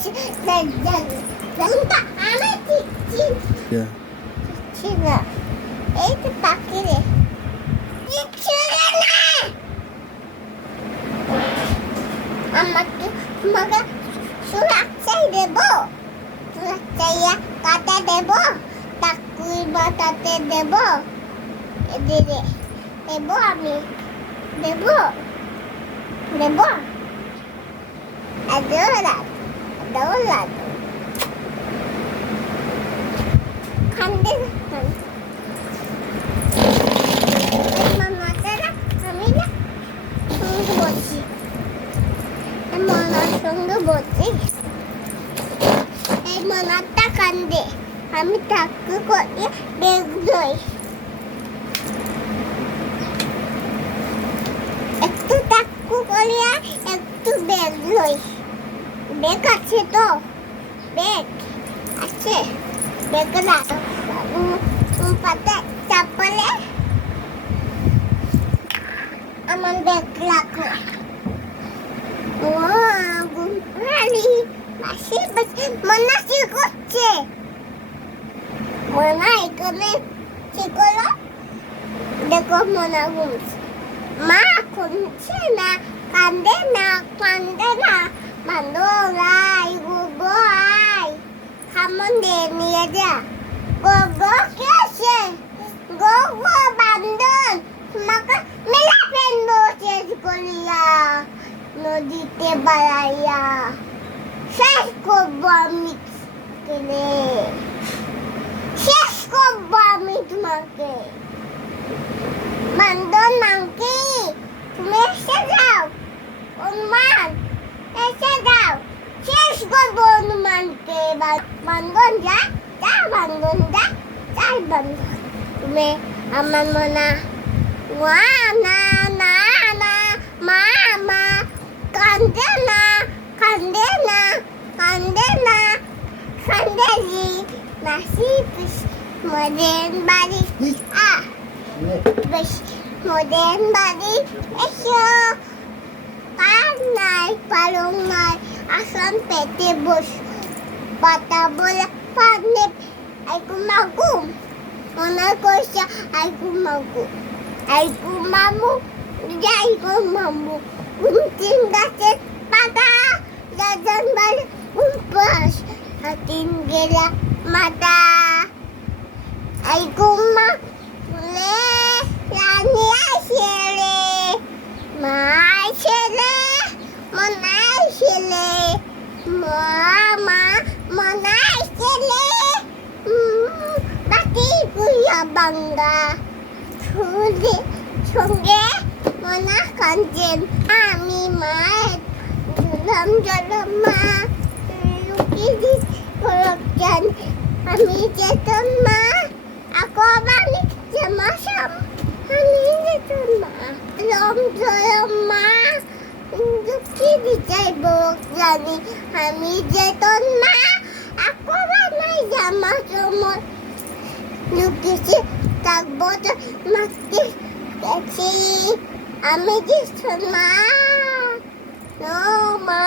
এই তো পাখি রে আমাকে সুরাচ্ছাই দেবো সুরাচ্ছাইয়া কাটা দেবো টাকুই বাটাতে দেবো এদিকে দেবো আমি দেবো দেবো দৌড়াত দৌড়াত খান্দে আমি না সঙ্গে বলছি মনার সঙ্গে বলছি এই মনারটা কান্দে আমি টাকু করে দেখবই একটু টাকু করিয়া একটু বেরোই বেগ আছে তো বেগ আছে বেগ রাখো পাতে চাপলে আমার বেগ রাখো ও গুমরানি মাসি মনা কি করছে মনা এখানে কি করো দেখো মনা ঘুমছে মা ঘুমছে না কান্দে না বান্দরাই গুগো আই খামন দে নিয়ে যা গোগো কে আছে গোগো বান্দর তোমাকে মেলা ফেলবো শেষ করিয়া নদীতে বাড়াইয়া শেষ করবো আমি শেষ করবো আমি তোমাকে বান্দর নাকি তুমি এসে যাও অনুমান এসে যাও শেষ করবো অনুমানকে বান্দর যা যা বান্দর যা যাই বান্দর তুমি আমার মনা না না না মা মা কান্দে না কান্দে না কান্দে না কান্দে জি নাসি পিস মডেন বাড়ি বেশ মডেন বাড়ি এসো কার নাই পালং নাই আসাম পেটে বস পাতা বলে পানে আইকু মাগু মনে করছে আইকু মামু যাই গো মামু তিন গাছের পাতা রাজন বাড়ি উপাস হাতিন গেলা মাতা আইকু মা ফুলে রানী আসে রে মা আসে রে মনা আসে রে মা মনা আসে রে বাকি কুইয়া বাঙ্গা ছুলে সঙ্গে মনা কাঞ্চন আমি মায়ের জলম মা লুকি করছেন আমি যেতাম মা আকবানি জামাসাম আমি যেতাম মা জলম মা লুকি দিচাইব জানি আমি যেতাম মা আকবানি জামাসাম লুকিছি থাকবো তো মাকে গেছি আমি যে মা মা